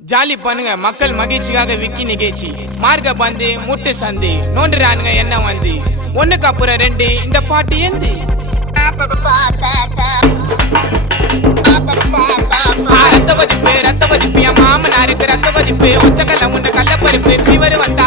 jolly பண்ணுங்க மக்கள் மகிழ்ச்சிக்காக விக்கி நிகழ்ச்சி மார்க்க பந்து முட்டு சந்தி நோண்டுறானுங்க என்ன வந்து ஒண்ணுக்கு அப்புறம் ரெண்டு இந்த பாட்டு ஏந்து ரத்த வதிப்பு என் மாமனாருக்கு ரத்த வதிப்பு உச்சக்கல்ல முண்ட கள்ள பருப்பு ஃபீவர் வந்தா